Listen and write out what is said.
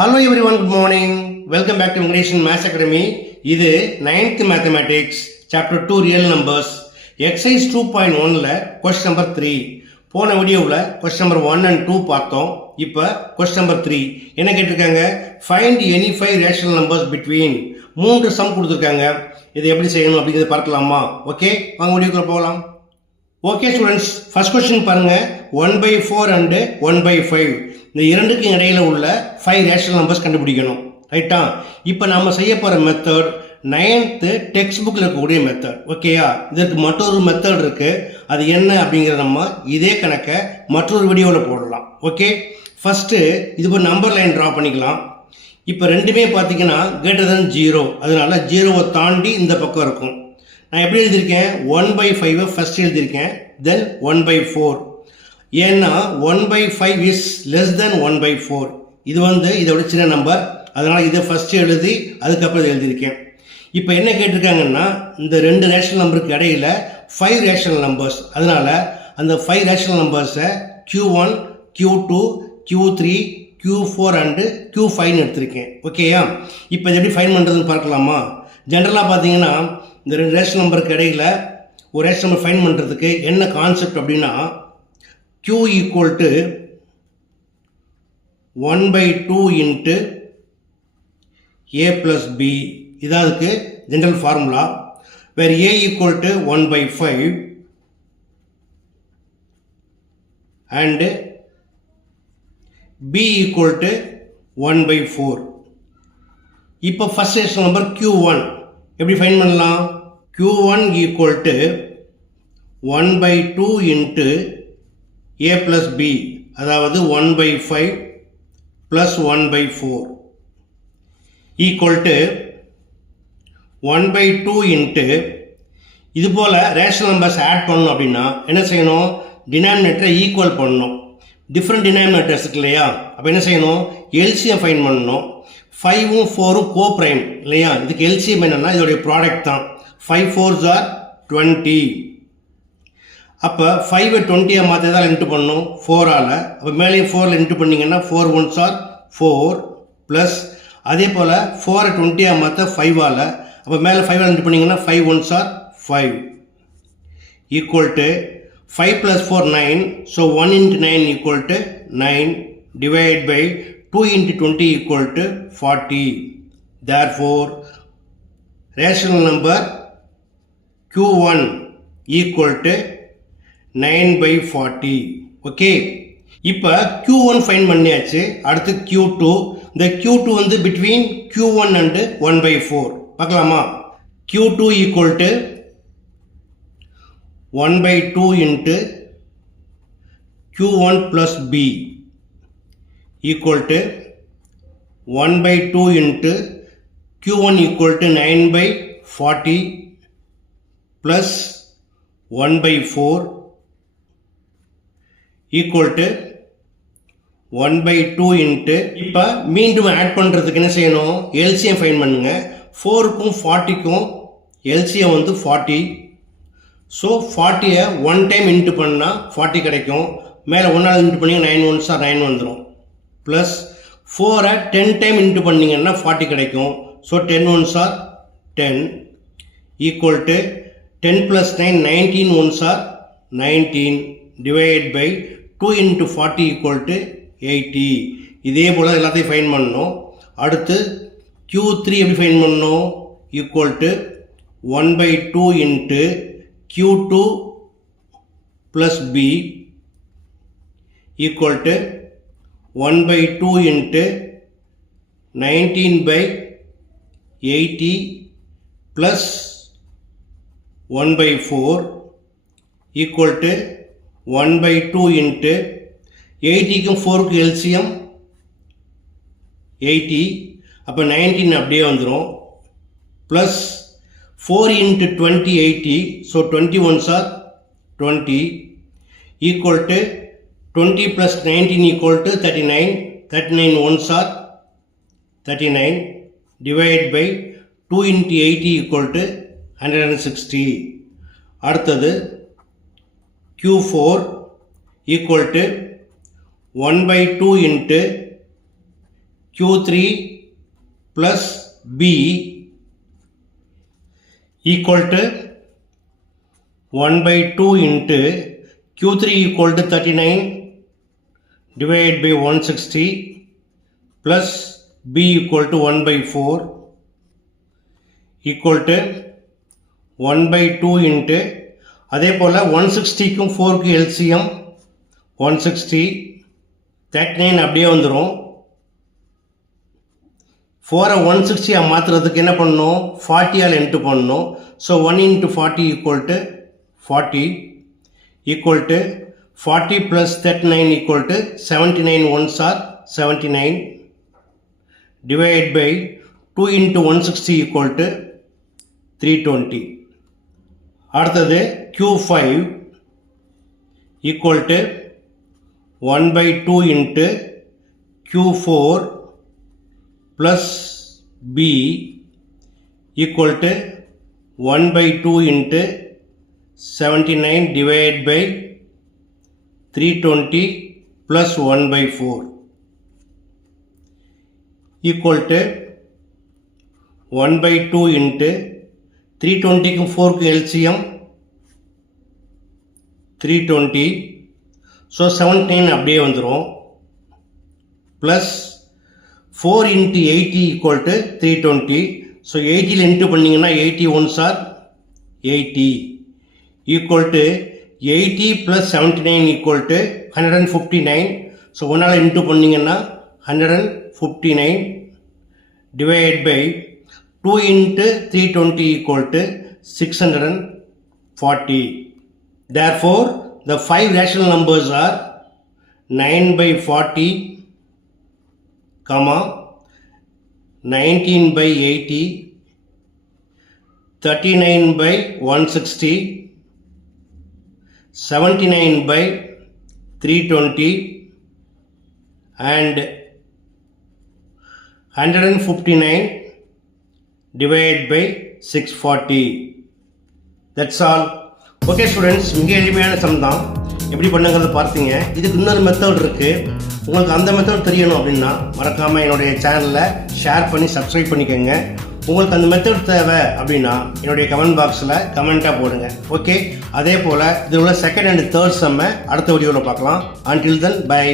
Hello everyone, good morning. Welcome back to English and Maths Academy. இது 9th Mathematics, Chapter 2 Real Numbers, Exercise 2.1ல Question number 3. போன வீடியோவில் Question number 1 and 2 பார்த்தோம். இப்போ Question number 3. என்ன கேட்டிருக்காங்க? Find any 5 rational numbers between. 3 some கொடுத்துருக்காங்க. இதை எப்படி செய்யணும் அப்படிங்கிறத பார்க்கலாமா? ஓகே, வாங்க வீடியோக்குள்ள போகலாம். ஓகே ஸ்டூடெண்ட்ஸ், ஃபர்ஸ்ட் கொஸ்டின் பாருங்க. 1/4 and 1/5 இந்த இரண்டுக்கும் இடையில உள்ள 5 ரேஷனல் நம்பர்ஸ் கண்டுபிடிக்கணும். ரைட்டா? இப்போ நாம செய்ய போற மெத்தட் 9th டெக்ஸ்ட் புக்கில் இருக்கக்கூடிய மெத்தட். ஓகேயா? இதற்கு மற்றொரு மெத்தட் இருக்கு. அது என்ன அப்படிங்கிறத நம்ம இதே கணக்கை மற்றொரு வீடியோவில் போடலாம். ஓகே, ஃபர்ஸ்ட் இது ஒரு நம்பர் லைன் ட்ரா பண்ணிக்கலாம். இப்போ ரெண்டுமே பார்த்தீங்கன்னா greater than 0, அதனால 0வை தாண்டி இந்த பக்கம் இருக்கும். நான் எப்படி எழுதியிருக்கேன்? 1/5 ஃபர்ஸ்ட் எழுதியிருக்கேன், தென் 1/4. ஏன்னா 1/5 இஸ் லெஸ் தென் 1/4. இது இதோட சின்ன நம்பர், அதனால் இதை ஃபர்ஸ்ட் எழுதி அதுக்கப்புறம் இதை எழுதியிருக்கேன். இப்போ என்ன கேட்டிருக்காங்கன்னா, இந்த ரெண்டு ரேஷனல் நம்பருக்கு இடையில 5 ரேஷனல் நம்பர்ஸ், அதனால் அந்த 5 ரேஷனல் நம்பர்ஸை Q1, Q2, Q3, Q4 and Q5 எடுத்திருக்கேன். ஓகேயா? இப்போ இதை எப்படி ஃபைன் பண்ணுறதுன்னு பார்க்கலாமா? ஜென்ரலாக பார்த்தீங்கன்னா இந்த ரெண்டு ரேஷனல் நம்பருக்கு இடையில ஒரு ரேஷனல் நம்பர் ஃபைன் பண்ணுறதுக்கு என்ன கான்செப்ட் அப்படின்னா, Q equal to 1/2 into A plus B. இதாதுக்கு general formula. Where A equal to 1/5 and B equal to 1/4. இப்போ ஃபர்ஸ்ட் ரேஷனல் நம்பர் Q1 எப்படி ஃபைன் பண்ணலாம்? Q1 equal to 1/2 into A plus B, அதாவது 1/5 plus 1/4 equal to 1/2 into, இது போல rational numbers add பண்ணணும் அப்படின்னா என்ன செய்யணும்? டினாமினேட்டரை ஈக்குவல் பண்ணணும். டிஃப்ரெண்ட் டினாமினேட்டர்ஸ் இருக்கு இல்லையா? அப்போ என்ன செய்யணும்? எல்சிஎம் ஃபைன் பண்ணணும். 5ம் 4ம் கோ பிரைம் இல்லையா? இதுக்கு எல்சிஎம் என்னன்னா இதோடைய ப்ராடக்ட் தான். 5 4s are 20. அப்போ 5 20 மாற்றதால் இன்ட்டு பண்ணணும் 4ஆல். அப்போ மேலேயும் 4ல் இன்ட்டு பண்ணிங்கன்னா 4 1s are 4 ப்ளஸ் அதே போல் 4 20 மாற்ற 5ஆல். அப்போ மேலே 5ஆல் இன்ட்டு பண்ணிங்கன்னா 5 1s are 5 equal to 5 + 4 9. So 1 into 9 equal to 9 divided by 2 into 20 equal to 40. Therefore, rational number Q1 equal to 9/40. Okay, இப்போ Q1 ஃபைன் பண்ணியாச்சு. அடுத்து Q2. இந்த Q2 between Q1 and 1/4 பார்க்கலாமா? Q2 equal to 1/2 into Q1 plus B equal to 1/2 into Q1 equal to 9/40 plus 1/4 equal to 1/2 into, இப்போ மீண்டும் add பண்ணுறதுக்கு என்ன செய்யணும்? எல்சிஎம் ஃபைன் பண்ணுங்க. 4க்கும் 40க்கும் எல்சிஎம் 40. ஸோ 40யை 1 டைம் இன்ட்டு பண்ணால் 40 கிடைக்கும். மேலே 1ஆல் இன்ட்டு பண்ணி 9 1s are 9 வந்துடும். ப்ளஸ் 4ஐ 10 டைம் இன்ட்டு பண்ணிங்கன்னா 40 கிடைக்கும். So 10 1s are 10 equal to 10 + 9 19 1s are 19 divided by 2 into 40 equal to 80. இதே போல் எல்லாத்தையும் ஃபைன் பண்ணணும். அடுத்து Q3 எப்படி ஃபைன் பண்ணணும்? Equal to 1/2 into Q2 plus B equal to 1/2 into 19/80 plus 1/4 equal to 1/2 into 80க்கும் 4க்கும் எல்சிஎம் 80. அப்போ 19 அப்படியே வந்துடும். Plus 4 into 20 80. So 20 1s are 20 equal to 20 plus 19 equal to 39. 39 1s are 39 divided by 2 into 80 equal to 160. அடுத்தது Q4 equal to 1/2 into Q3 plus B equal to 1 by 2 into Q3 equal to 39 divided by 160 plus B equal to 1 by 4 equal to 1 by 2 into அதே போல் 160க்கும் 4க்கு LCM 160 39 அப்படியே வந்துடும். 4 160 மாற்றுறதுக்கு என்ன பண்ணணும், 40 into பண்ணணும். So 1 into 40 equal to 40 equal to 40 plus 39 equal to 79 ones are 79 divided by 2 into 160 equal to 320. அடுத்தது Q5 equal to 1 by 2 into Q4 plus B equal to 1 by 2 into 79 divided by 320 plus 1 by 4 equal to 1 by 2 into 320க்கும் 4க்கு LCM 320 so 79 அப்படியே வந்துடும் plus 4 into 80 equal to 320 so 80 into பண்ணிங்கன்னா 80 ones are 80 equal to 80 plus 79 equal to 159 so 1 into பண்ணிங்கன்னா 159 divided by 2 into 320 equal to 640. Therefore, the 5 rational numbers are 9 by 40, 19 by 80, 39 by 160, 79 by 320 and 159 divided by 640. That's all. Okay students, மிக எளிமையான some தான். எப்படி பண்ணுங்கிறத பார்த்தீங்க. இதுக்கு இன்னொரு method இருக்குது. உங்களுக்கு அந்த மெத்தட் தெரியணும் அப்படின்னா மறக்காமல் என்னுடைய சேனலை ஷேர் பண்ணி சப்ஸ்கிரைப் பண்ணிக்கோங்க. உங்களுக்கு அந்த மெத்தட் தேவை அப்படின்னா என்னுடைய கமெண்ட் பாக்ஸில் கமெண்ட்டாக போடுங்க. ஓகே, அதே போல் இதில் உள்ள செகண்ட் அண்ட் தேர்ட் சம்மை அடுத்த வீடியோவில் பார்க்கலாம். Until then, bye.